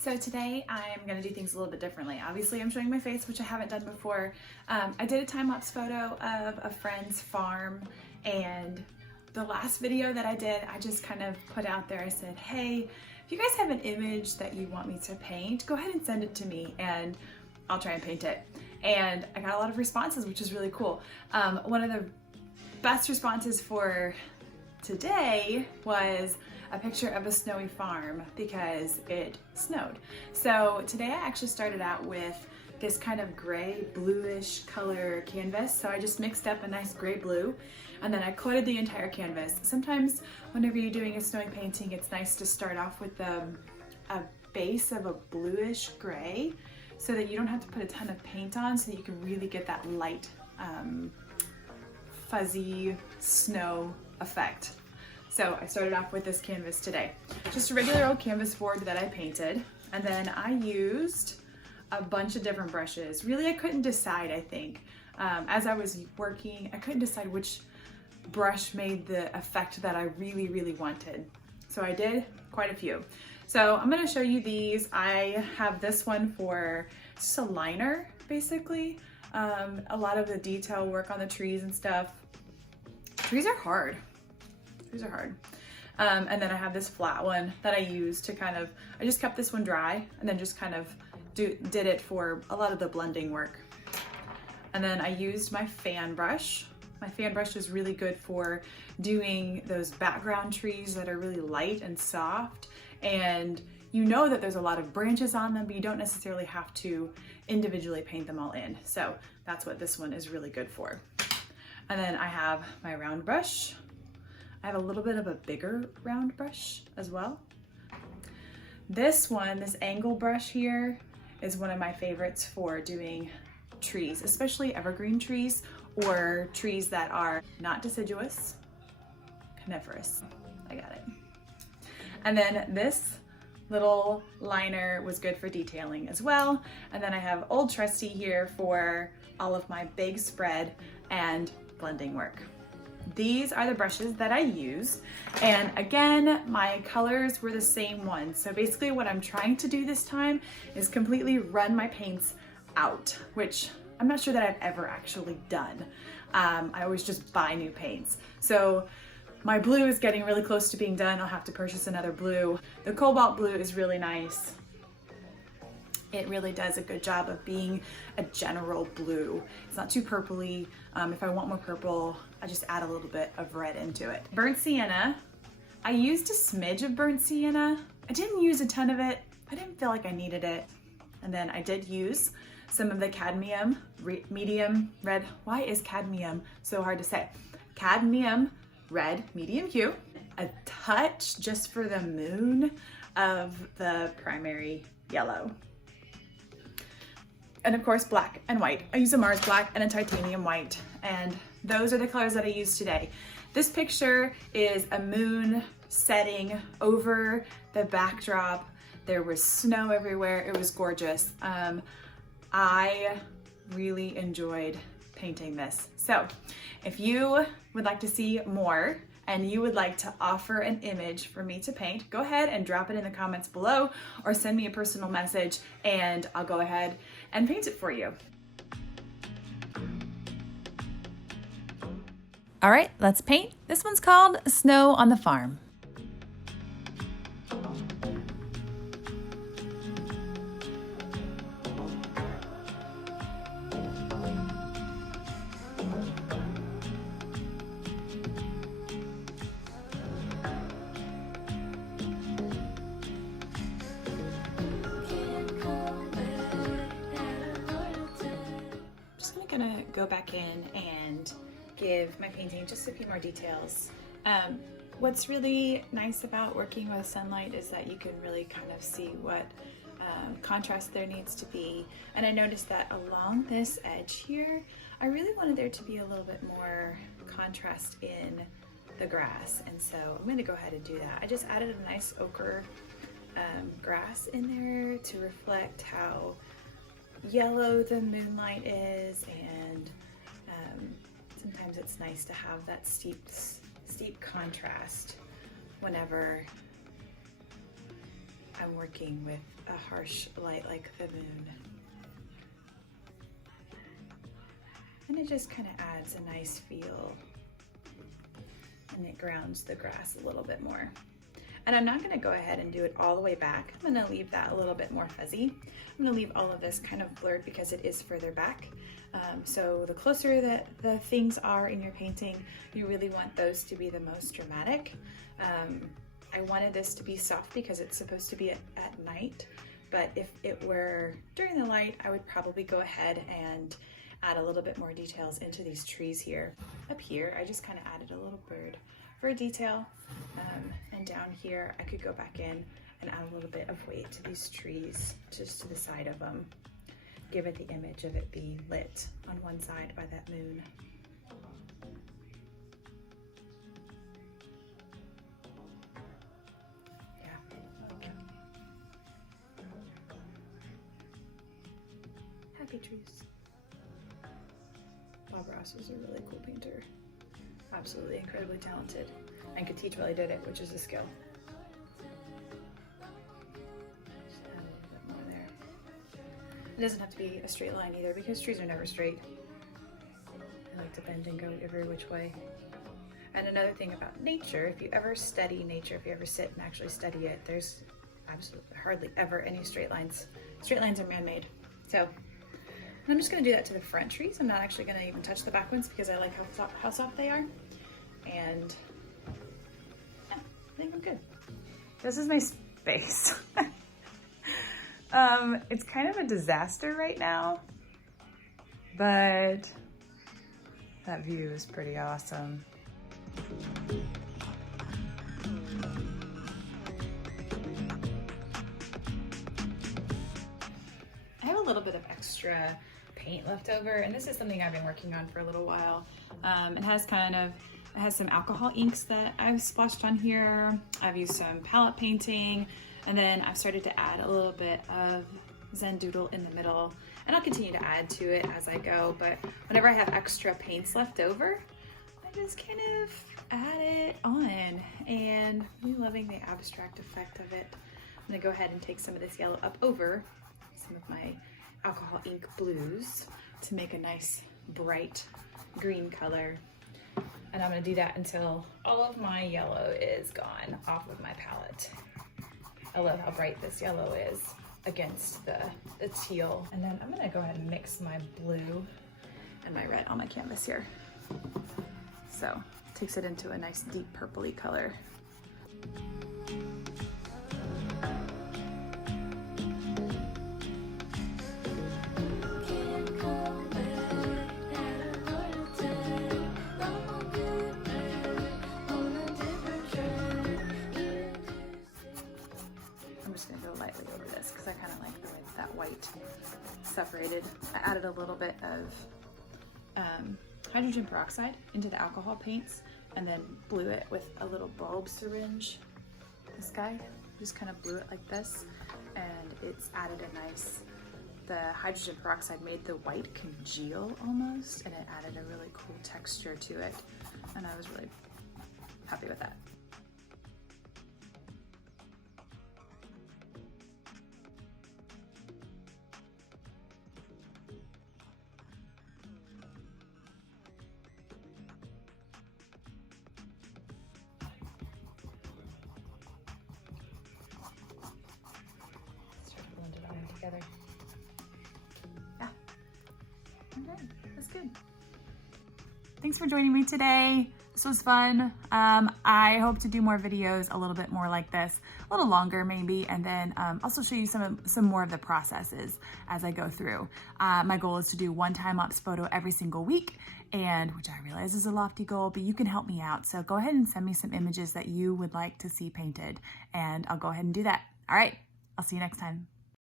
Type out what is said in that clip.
So today I'm going to do things a little bit differently. Obviously I'm showing my face, which I haven't done before. I did a time-lapse photo of a friend's farm, and the last video that I did, I just kind of put out there, I said, hey, if you guys have an image that you want me to paint, go ahead and send it to me and I'll try and paint it. And I got a lot of responses, which is really cool. One of the best responses for today was a picture of a snowy farm because it snowed. So today I actually started out with this kind of gray bluish color canvas. So I just mixed up a nice gray blue and then I coated the entire canvas. Sometimes whenever you're doing a snowy painting, it's nice to start off with a base of a bluish gray so that you don't have to put a ton of paint on, so that you can really get that light fuzzy snow effect. So I started off with this canvas today. Just a regular old canvas board that I painted, and then I used a bunch of different brushes. Really, I couldn't decide, I think. As I was working, I couldn't decide which brush made the effect that I really, really wanted. So I did quite a few. So I'm gonna show you these. I have this one for just a liner, basically. A lot of the detail work on the trees and stuff. Trees are hard. Trees are hard. And then I have this flat one that I use to kind of, I just kept this one dry and then just kind of did it for a lot of the blending work. And then I used my fan brush. My fan brush is really good for doing those background trees that are really light and soft. And you know that there's a lot of branches on them, but you don't necessarily have to individually paint them all in. So that's what this one is really good for. And then I have my round brush. I have a little bit of a bigger round brush as well. This one, this angle brush here, is one of my favorites for doing trees, especially evergreen trees or trees that are not deciduous, coniferous. I got it. And then this little liner was good for detailing as well. And then I have Old Trusty here for all of my big spread and blending work. These are the brushes that I use. And again, my colors were the same ones. So basically what I'm trying to do this time is completely run my paints out, which I'm not sure that I've ever actually done. I always just buy new paints. So my blue is getting really close to being done. I'll have to purchase another blue. The cobalt blue is really nice. It really does a good job of being a general blue. It's not too purpley. If I want more purple, I just add a little bit of red into it. Burnt sienna. I used a smidge of burnt sienna. I didn't use a ton of it. I didn't feel like I needed it. And then I did use some of the cadmium medium red. Why is cadmium so hard to say? Cadmium red medium hue. A touch just for the moon of the primary yellow. And of course, black and white. I use a Mars black and a titanium white, and those are the colors that I used today. This picture is a moon setting over the backdrop. There was snow everywhere. It was gorgeous. I really enjoyed painting this. So if you would like to see more and you would like to offer an image for me to paint, go ahead and drop it in the comments below or send me a personal message and I'll go ahead and paint it for you. All right, let's paint. This one's called Snow on the Farm. Gonna go back in and give my painting just a few more details. What's really nice about working with sunlight is that you can really kind of see what contrast there needs to be. And I noticed that along this edge here, I really wanted there to be a little bit more contrast in the grass. And so I'm gonna go ahead and do that. I just added a nice ochre grass in there to reflect how yellow the moonlight is, and sometimes it's nice to have that steep contrast whenever I'm working with a harsh light like the moon. And it just kind of adds a nice feel, and it grounds the grass a little bit more. And I'm not going to go ahead and do it all the way back. I'm going to leave that a little bit more fuzzy. I'm going to leave all of this kind of blurred because it is further back. So the closer that the things are in your painting, you really want those to be the most dramatic. I wanted this to be soft because it's supposed to be at night, but if it were during the light, I would probably go ahead and add a little bit more details into these trees here. Up here, I just kind of added a little bird for a detail. And down here, I could go back in and add a little bit of weight to these trees, just to the side of them. Give it the image of it being lit on one side by that moon. Yeah, okay. Happy trees. Bob Ross was a really cool painter. Absolutely incredibly talented, and could teach while he did it, which is a skill. Just add a little bit more there. It doesn't have to be a straight line either, because trees are never straight. They like to bend and go every which way. And another thing about nature, if you ever study nature, if you ever sit and actually study it, there's absolutely hardly ever any straight lines. Straight lines are man-made. So I'm just going to do that to the front trees. I'm not actually going to even touch the back ones because I like how soft they are. And yeah, I think I'm good. This is my space. It's kind of a disaster right now, but that view is pretty awesome. I have a little bit of extra paint left over, and this is something I've been working on for a little while. It has some alcohol inks that I've splashed on here. I've used some palette painting, and then I've started to add a little bit of Zen Doodle in the middle, and I'll continue to add to it as I go. But whenever I have extra paints left over, I just kind of add it on, and I'm loving the abstract effect of it. I'm gonna go ahead and take some of this yellow up over some of my alcohol ink blues to make a nice bright green color. And I'm gonna do that until all of my yellow is gone off of my palette. I love how bright this yellow is against the teal. And then I'm gonna go ahead and mix my blue and my red on my canvas here. So it takes it into a nice deep purpley color. I'm just gonna go lightly over this because I kind of like the way that white separated. I added a little bit of hydrogen peroxide into the alcohol paints and then blew it with a little bulb syringe. This guy just kind of blew it like this, and it's added a nice, the hydrogen peroxide made the white congeal almost, and it added a really cool texture to it, and I was really happy with that. Together. Yeah. Okay, that's good. Thanks for joining me today. This was fun. I hope to do more videos a little bit more like this, a little longer maybe, and then also show you some more of the processes as I go through. My goal is to do one time-lapse photo every single week, and which I realize is a lofty goal, but you can help me out. So go ahead and send me some images that you would like to see painted, and I'll go ahead and do that. All right, I'll see you next time.